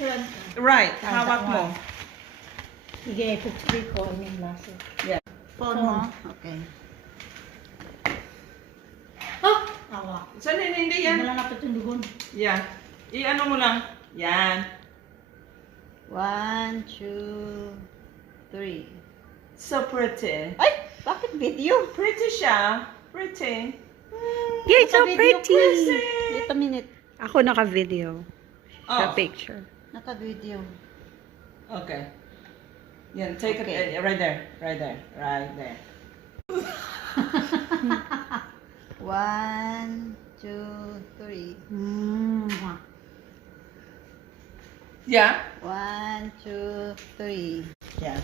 picturean ka. Right, Ah, hawak that mo. one. Sige, picture ko yung laso. Yeah. Phone mo? Okay. Ah! Awa. Saan hindi Yan yan? na lang napatundugon. Yan. I-ano mo lang. Yan. 1, 2, 3. So pretty. Ay! Bakit video? Pretty siya. Pretty. Yeah, it's so Naka-video, pretty. Wait a minute. Ako naka-video. Sa Oh, picture. Naka-video. okay. Yan, take Okay. it right there. Right there. Right there. 1, 2, 3. Yeah? 1, 2, 3. Yeah.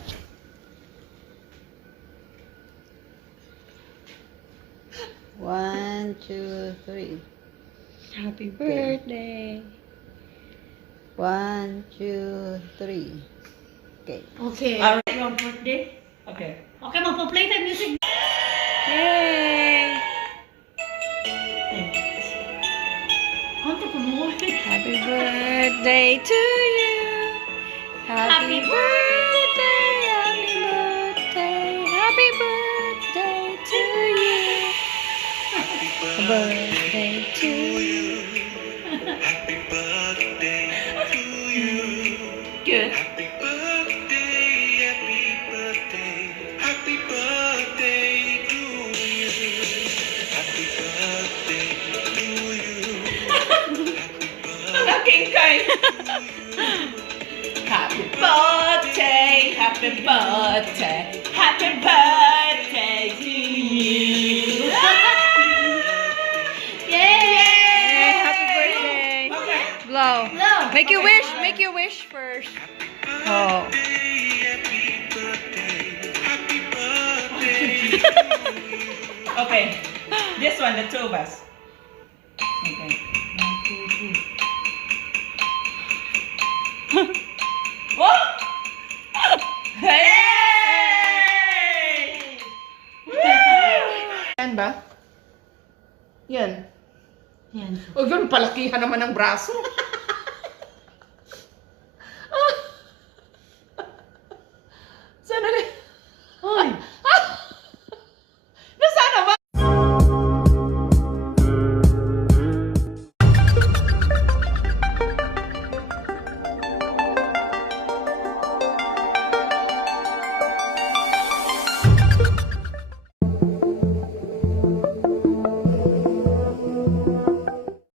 One, 2, 3. Happy birthday. 1, 2, 3. Okay. Okay. Alright. Your birthday. Okay. Okay, magpa-play tayo music. Yay! Konti ko mo. Happy birthday to you. Happy Happy birthday. Happy birthday. Happy birthday to you. Happy birthday to you. Happy birthday to you. Good. Happy birthday, happy birthday, happy birthday to you. Happy birthday to you. Ang aking kay. Happy birthday, happy birthday, happy birthday to you. Yay! Happy birthday. Okay. Blow. Blow. Make your wish. Make your wish first. Oh. Happy birthday, happy birthday. Okay. This one, the two of us. Okay. 1, 2, 3. Whoa! Hey! Yan ba? Yan. Yan. O yun, palakihan naman ng braso.